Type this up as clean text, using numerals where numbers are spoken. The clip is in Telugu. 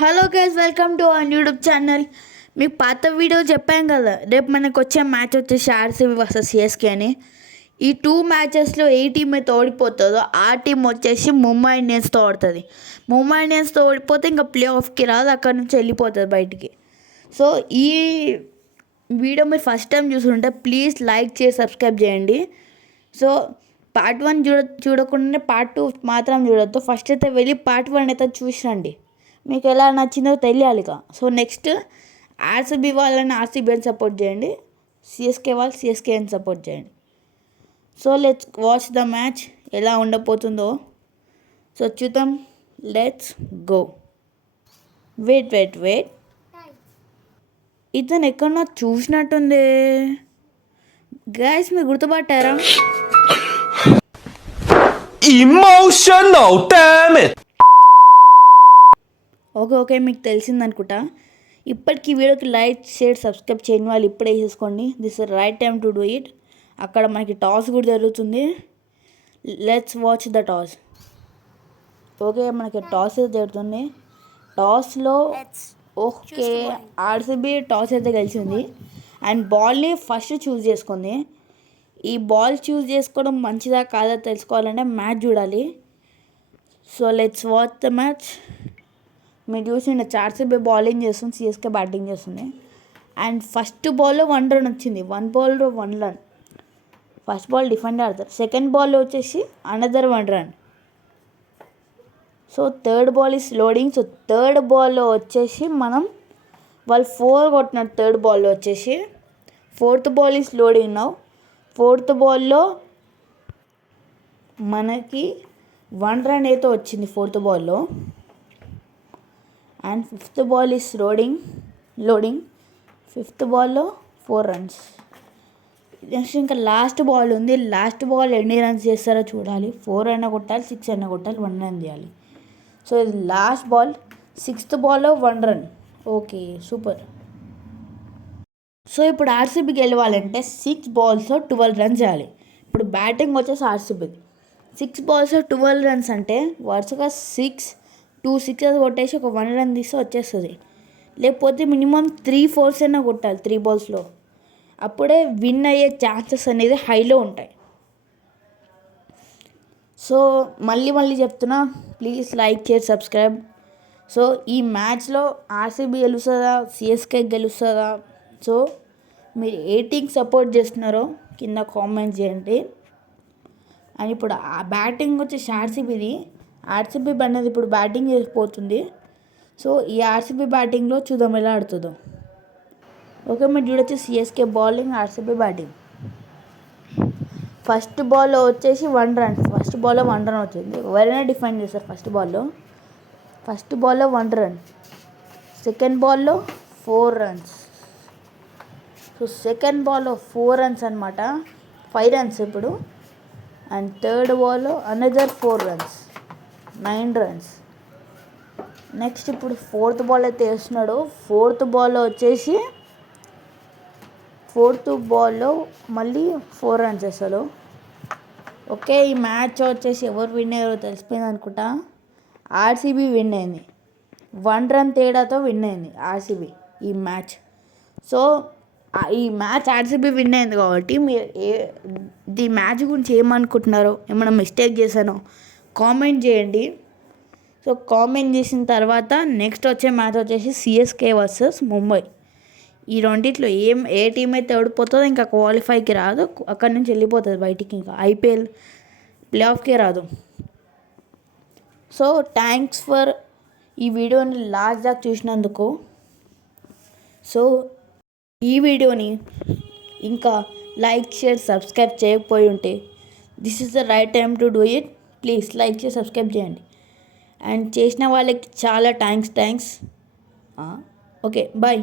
Hello guys, welcome to our YouTube channel. మీకు పాత వీడియో చెప్పాం కదా, రేపు మనకు వచ్చే మ్యాచ్ వచ్చేసి ఆర్సీబీ వర్సెస్ సిఎస్కే అని. ఈ 2 మ్యాచెస్లో ఏ టీం అయితే ఓడిపోతుందో ఆ టీం వచ్చేసి ముంబై ఇండియన్స్తో ఆడుతుంది. ముంబై ఇండియన్స్తో ఓడిపోతే ఇంకా ప్లే ఆఫ్కి రాదు, అక్కడ నుంచి వెళ్ళిపోతుంది బయటికి. సో ఈ వీడియో మీరు ఫస్ట్ టైం చూస్తుంటే ప్లీజ్ లైక్ చేసి సబ్స్క్రైబ్ చేయండి. సో పార్ట్ 1 చూడకుండానే పార్ట్ 2 మాత్రం చూడొద్దు. ఫస్ట్ అయితే వెళ్ళి పార్ట్ 1 అయితే చూసిరండి, మీకు ఎలా నచ్చిందో తెలియాలిగా. సో నెక్స్ట్ ఆర్సీబీ వాళ్ళని ఆర్సీబీని సపోర్ట్ చేయండి, సిఎస్కే వాళ్ళు సిఎస్కేని సపోర్ట్ చేయండి. So let's watch the match ఎలా ఉండబోతుందో. సో చూద్దాం, లెట్స్ గో. వెయిట్ ఇతను ఎక్కడన్నా చూసినట్టుంది గైస్, మీరు గుర్తుపట్టారా? Emotional, damn it! ఓకే మీకు తెలిసిందనుకుంటా. ఇప్పటికీ వీడియోకి లైక్ షేర్ సబ్స్క్రైబ్ చేయని వాళ్ళు ఇప్పుడే చేసుకోండి. This is right time to do it. అక్కడ మనకి టాస్ కూడా జరుగుతుంది. Let's watch the toss. Okay, మనకి టాస్ అయితే జరుగుతుంది. టాస్లో ఓకే ఆర్సీబీ టాస్ అయితే గెలిచింది అండ్ బాల్ని ఫస్ట్ చూస్ చేసుకుంది. ఈ బాల్ చూస్ చేసుకోవడం మంచిదా కాదా తెలుసుకోవాలంటే మ్యాచ్ చూడాలి. So let's watch the match. మీరు చూసిన ఆర్సీబీ బౌలింగ్ చేస్తుంది, సిఎస్కే బ్యాటింగ్ చేస్తుంది. అండ్ ఫస్ట్ బాల్లో 1 రన్ వచ్చింది, 1 బాల్లో 1 రన్. ఫస్ట్ బాల్ డిఫెండ్ ఆడతారు, సెకండ్ బాల్లో వచ్చేసి another 1 run. So third ball is loading. So third బాల్లో వచ్చేసి వాళ్ళు 4 కొట్టినారు. థర్డ్ బాల్లో వచ్చేసి fourth ball is loading now. Fourth బాల్లో మనకి 1 రన్ అయితే వచ్చింది ఫోర్త్ బాల్లో. And fifth ball is loading. Fifth బాల్లో 4 రన్స్. నెక్స్ట్ ఇంకా లాస్ట్ బాల్ ఉంది. లాస్ట్ బాల్ ఎన్ని రన్స్ చేస్తారో చూడాలి. 4 అయినా కొట్టాలి, 6 అయినా కొట్టాలి, 1 రన్ చేయాలి. సో ఇది last ball, 6th బాల్లో 1 run. Okay, super. So ఇప్పుడు ఆర్సీబీ గెలవాలంటే 6 బాల్స్లో 12 రన్స్ చేయాలి. ఇప్పుడు బ్యాటింగ్ వచ్చేసి ఆర్సీబీ 6 బాల్స్లో 12 రన్స్ అంటే వరుసగా 2 సిక్సెస్ కొట్టేసి ఒక 1 రన్ తీస్తే వచ్చేస్తుంది. లేకపోతే మినిమం 3 4s అయినా కొట్టాలి 3 బాల్స్లో. అప్పుడే విన్ అయ్యే ఛాన్సెస్ అనేది హైలో ఉంటాయి. సో మళ్ళీ చెప్తున్నా, ప్లీజ్ లైక్ చేసి సబ్స్క్రైబ్. సో ఈ మ్యాచ్లో ఆర్సీబీ గెలుస్తుందా, సిఎస్కే గెలుస్తుందా? సో మీరు ఏ టీంకి సపోర్ట్ చేస్తున్నారో కింద కామెంట్ చేయండి. అండ్ ఇప్పుడు ఆ బ్యాటింగ్ వచ్చేసి ఆర్సీబీ అనేది ఇప్పుడు బ్యాటింగ్ చేసిపోతుంది. సో ఈ ఆర్సీబీ బ్యాటింగ్లో చూద్దాం ఎలా ఆడుతుందో. ఓకే, మీరు చూడొచ్చు CSK bowling, RCB batting. First బాల్లో వచ్చేసి 1 రన్. ఫస్ట్ బాల్లో 1 రన్ వచ్చింది. ఎవరైనా డిఫెండ్ చేస్తారు ఫస్ట్ బాల్లో. ఫస్ట్ బాల్లో 1 రన్, సెకండ్ బాల్లో 4 రన్స్. సో సెకండ్ బాల్లో 4 రన్స్ అనమాట, 5 రన్స్ ఇప్పుడు. అండ్ థర్డ్ బాల్లో అనదర్ 4 రన్స్, 9 రన్స్. నెక్స్ట్ ఇప్పుడు ఫోర్త్ బాల్ అయితే వేస్తున్నాడు. ఫోర్త్ బాల్లో మళ్ళీ 4 రన్స్ వేస్తాడు. ఓకే, ఈ మ్యాచ్ వచ్చేసి ఎవరు విన్ అయ్యారో తెలిసిపోయింది అనుకుంటా. ఆర్సీబీ విన్ అయింది, 1 రన్ తేడాతో విన్ అయింది ఆర్సీబీ ఈ మ్యాచ్. సో ఈ మ్యాచ్ ఆర్సీబీ విన్ అయింది కాబట్టి మీరు ఈ మ్యాచ్ గురించి ఏమనుకుంటున్నారో, ఏమైనా మిస్టేక్ చేశానో కామెంట్ చేయండి. సో కామెంట్ చేసిన తర్వాత నెక్స్ట్ వచ్చే మ్యాచ్ వచ్చేసి సిఎస్కే వర్సెస్ ముంబై. ఈ రెండిట్లో ఏ టీం అయితే ఓడిపోతుందో ఇంకా క్వాలిఫైకి రాదు, అక్కడి నుంచి వెళ్ళిపోతుంది బయటికి, ఇంకా ఐపీఎల్ ప్లే ఆఫ్కే రాదు. సో థ్యాంక్స్ ఫర్ ఈ వీడియోని లాస్ట్ దాకా చూసినందుకు. సో ఈ వీడియోని ఇంకా లైక్ షేర్ సబ్స్క్రైబ్ చేయకపోయి ఉంటే this is the right time to do it. Please like చేసి సబ్స్క్రైబ్ చేయండి. అండ్ చేసిన వాళ్ళకి చాలా థ్యాంక్స్. Okay, bye.